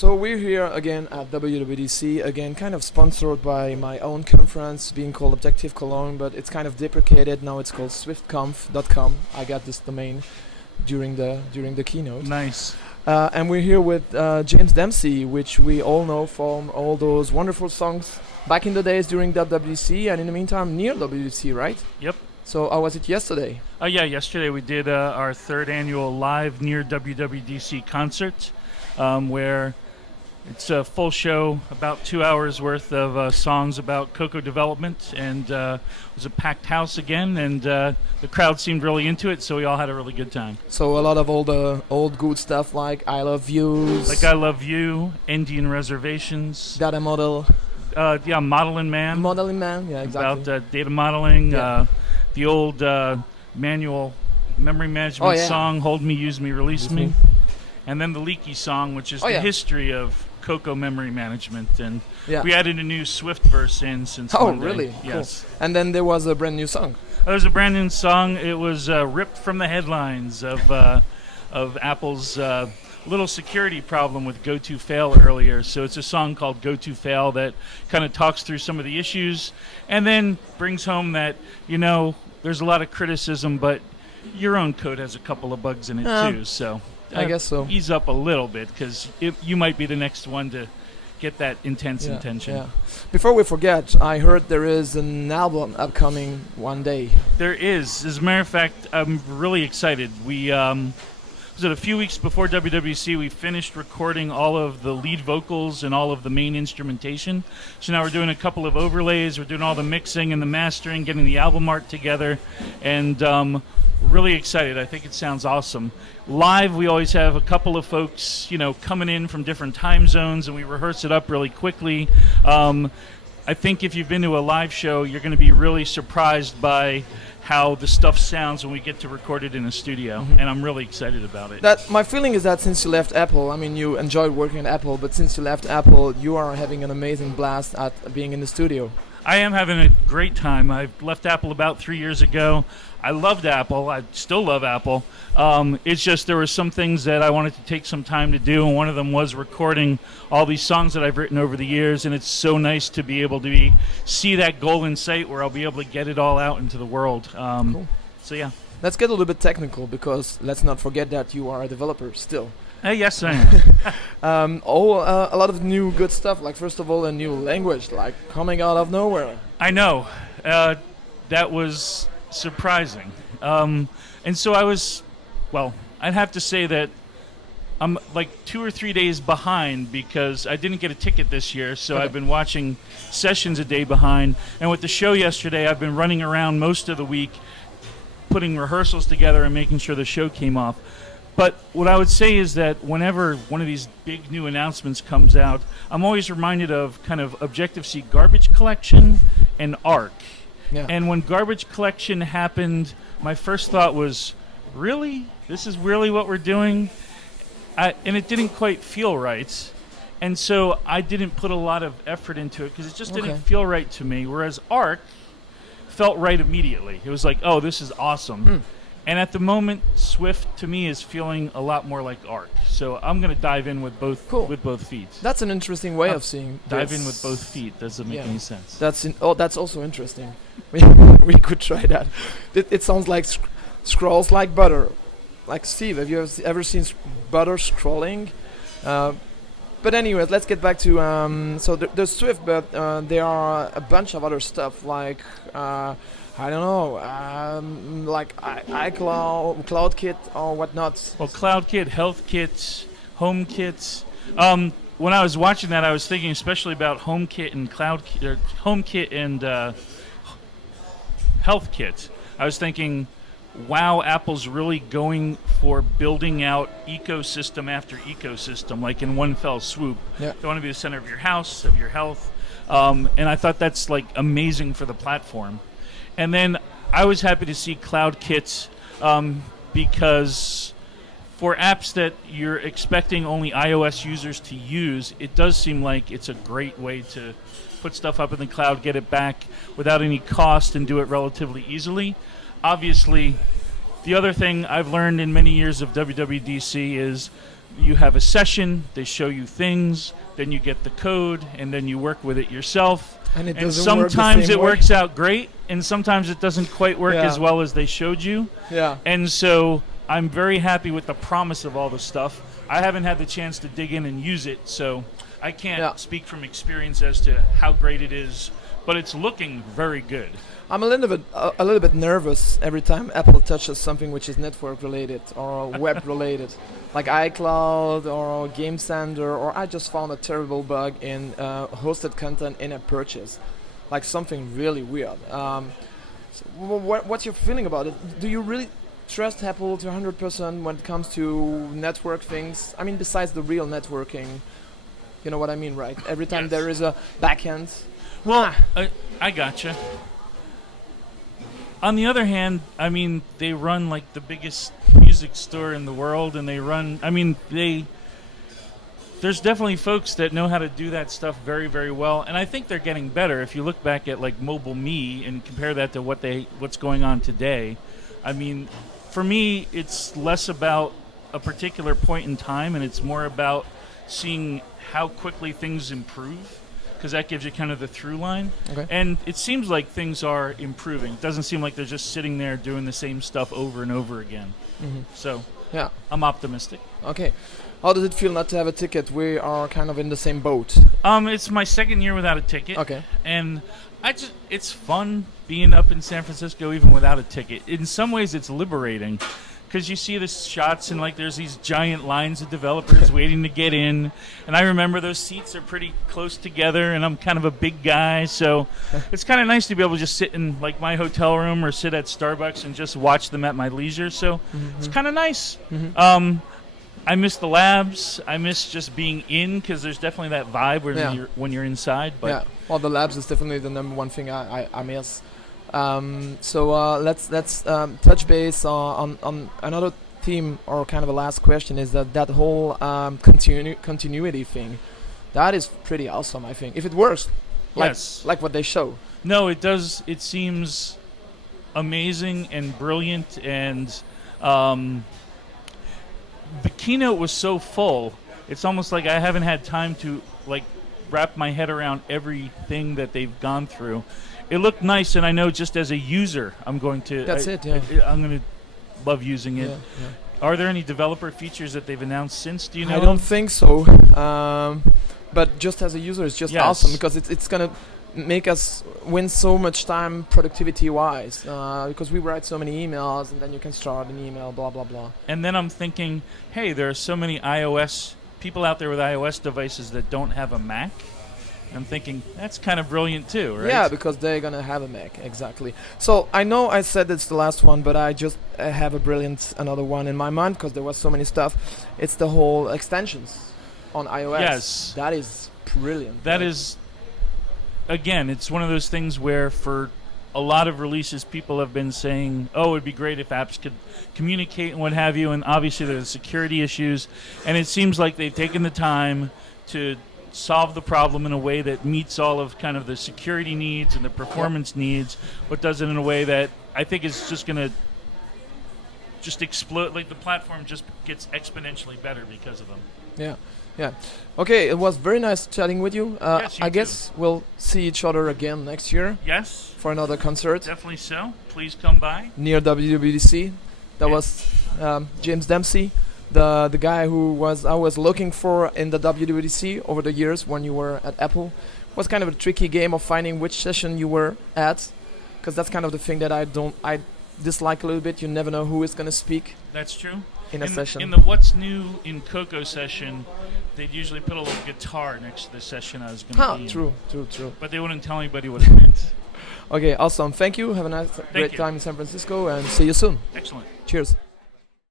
So we're here again at WWDC, again kind of sponsored by my own conference being called Objective Cologne, but it's kind of deprecated. Now it's called swiftconf.com. I got this domain during the keynote. Nice. And we're here with James Dempsey, which we all know from all those wonderful songs back in the days during WWDC, and in the meantime near WWDC, right? Yep. So how was it yesterday? Yeah, yesterday we did our third annual live near WWDC concert, where it's a full show, about 2 hours worth of songs about cocoa development, and it was a packed house again, and the crowd seemed really into it, so we all had a really good time. So a lot of all the old good stuff like I Love Yous. Like I Love You, Indian Reservations. Data model. Yeah, Modeling Man. Modeling Man, yeah, exactly. About data modeling. Yeah. The old manual memory management song, Hold Me, Use Me, Release Me. And then the Leaky song, which is the history of Cocoa memory management. And we added a new Swift verse in since Monday. Really? Yes. Cool. And then there was a brand new song. It was a brand new song. It was ripped from the headlines of Apple's little security problem with Go To Fail earlier. So it's a song called Go To Fail that kind of talks through some of the issues and then brings home that, there's a lot of criticism, but your own code has a couple of bugs in it too. So I guess so. Ease up a little bit, because you might be the next one to get that intense intention. Yeah. Before we forget, I heard there is an album upcoming one day. There is. As a matter of fact, I'm really excited. We was it a few weeks before WWDC, we finished recording all of the lead vocals and all of the main instrumentation. So now we're doing a couple of overlays. We're doing all the mixing and the mastering, getting the album art together, and really excited. I think it sounds awesome. Live, we always have a couple of folks, coming in from different time zones, and we rehearse it up really quickly. I think if you've been to a live show, you're going to be really surprised by how the stuff sounds when we get to record it in a studio, and I'm really excited about it. My feeling is that since you left Apple, I mean, you enjoyed working at Apple, but since you left Apple, you are having an amazing blast at being in the studio. I am having a great time. I left Apple about 3 years ago. I loved Apple. I still love Apple. It's just there were some things that I wanted to take some time to do, and one of them was recording all these songs that I've written over the years, and it's so nice to be able to see that goal in sight where I'll be able to get it all out into the world. Cool. So, yeah. Let's get a little bit technical, because let's not forget that you are a developer still. Yes, I am. A lot of new good stuff, like first of all a new language, like coming out of nowhere. I know. That was surprising. And so I'd have to say that I'm like 2 or 3 days behind, because I didn't get a ticket this year, so I've been watching sessions a day behind. And with the show yesterday, I've been running around most of the week putting rehearsals together and making sure the show came off. But what I would say is that whenever one of these big new announcements comes out, I'm always reminded of kind of Objective-C Garbage Collection and ARC. Yeah. And when Garbage Collection happened, my first thought was, really? This is really what we're doing? And it didn't quite feel right. And so I didn't put a lot of effort into it, because it just didn't feel right to me. Whereas ARC felt right immediately. It was like, oh, this is awesome. And at the moment, Swift to me is feeling a lot more like ARC. So I'm going to dive in with both feet. That's an interesting way of seeing. Dive in with both feet. Doesn't make any sense. That's also interesting. We could try that. It sounds like scrolls like butter. Like Steve, have you ever seen butter scrolling? But anyways, let's get back to the Swift, but there are a bunch of other stuff like. I don't know, like iCloud, CloudKit or whatnot. Well, CloudKit, HealthKit, HomeKit. When I was watching that, I was thinking especially about HomeKit and CloudKit, or HomeKit and HealthKit. I was thinking, wow, Apple's really going for building out ecosystem after ecosystem, like in one fell swoop. Yeah. They want to be the center of your house, of your health, and I thought that's like amazing for the platform. And then I was happy to see CloudKit, because for apps that you're expecting only iOS users to use, it does seem like it's a great way to put stuff up in the cloud, get it back without any cost, and do it relatively easily. Obviously, the other thing I've learned in many years of WWDC is you have a session, they show you things, then you get the code, and then you work with it yourself. And it And doesn't work the sometimes same it way. works out great, and sometimes it doesn't quite work Yeah. as well as they showed you. Yeah. And so I'm very happy with the promise of all the stuff. I haven't had the chance to dig in and use it, so I can't Yeah. speak from experience as to how great it is, but it's looking very good. I'm a little bit nervous every time Apple touches something which is network related or web related, like iCloud or Game Center, or I just found a terrible bug in hosted content in a purchase, like something really weird. What's your feeling about it? Do you really trust Apple to 100% when it comes to network things? I mean, besides the real networking, you know what I mean, right? Every time Yes. there is a backend. Well, I gotcha. On the other hand, I mean, they run like the biggest music store in the world, and there's definitely folks that know how to do that stuff very, very well, and I think they're getting better. If you look back at like Mobile Me and compare that to what's going on today, I mean, for me, it's less about a particular point in time, and it's more about seeing how quickly things improve, because that gives you kind of the through line. Okay. And it seems like things are improving. It doesn't seem like they're just sitting there doing the same stuff over and over again. Mm-hmm. So Yeah. I'm optimistic. Okay. How does it feel not to have a ticket? We are kind of in the same boat. It's my second year without a ticket. Okay. And it's fun being up in San Francisco even without a ticket. In some ways it's liberating, because you see the shots and like there's these giant lines of developers waiting to get in, and I remember those seats are pretty close together, and I'm kind of a big guy, so it's kind of nice to be able to just sit in like my hotel room or sit at Starbucks and just watch them at my leisure. So it's kind of nice. I miss the labs. I miss just being in, because there's definitely that vibe when you're inside. But Yeah. Well, the labs is definitely the number one thing I miss. So let's touch base on another theme, or kind of a last question, is that whole continuity thing. That is pretty awesome, I think, if it works yes. like what they show. No, it does. It seems amazing and brilliant, and the keynote was so full. It's almost like I haven't had time to like wrap my head around everything that they've gone through. It looked nice, and I know just as a user, I'm going to. I'm going to love using it. Yeah. Are there any developer features that they've announced since? Do you know? I don't think so. But just as a user, it's just Yes. awesome, because it's gonna make us win so much time productivity-wise. Because we write so many emails, and then you can start an email, blah blah blah. And then I'm thinking, hey, there are so many iOS people out there with iOS devices that don't have a Mac. I'm thinking that's kind of brilliant too, right? Yeah, because they're gonna have a Mac, exactly. So I know I said it's the last one, but I just have another one in my mind, because there was so many stuff. It's the whole extensions on iOS. Yes. That is brilliant. That is, again, it's one of those things where for a lot of releases, people have been saying, oh, it'd be great if apps could communicate and what have you, and obviously there's security issues, and it seems like they've taken the time to solve the problem in a way that meets all of kind of the security needs and the performance needs, but does it in a way that I think is just going to just explode. Like the platform just gets exponentially better because of them. Yeah. Okay, it was very nice chatting with you. Yes, you I too. guess we'll see each other again next year Yes, for another concert definitely so. Please come by. near WWDC. That Yeah. was James Dempsey, the guy who I was looking for in the WWDC over the years when you were at Apple. It was kind of a tricky game of finding which session you were at, because that's kind of the thing that I dislike a little bit. You never know who is going to speak That's true. in a session. In the What's New in Coco session, they'd usually put a little guitar next to the session I was going to be in. True. But they wouldn't tell anybody what it meant. Okay, awesome. Thank you. Have a great you. time in San Francisco, and see you soon. Excellent. Cheers.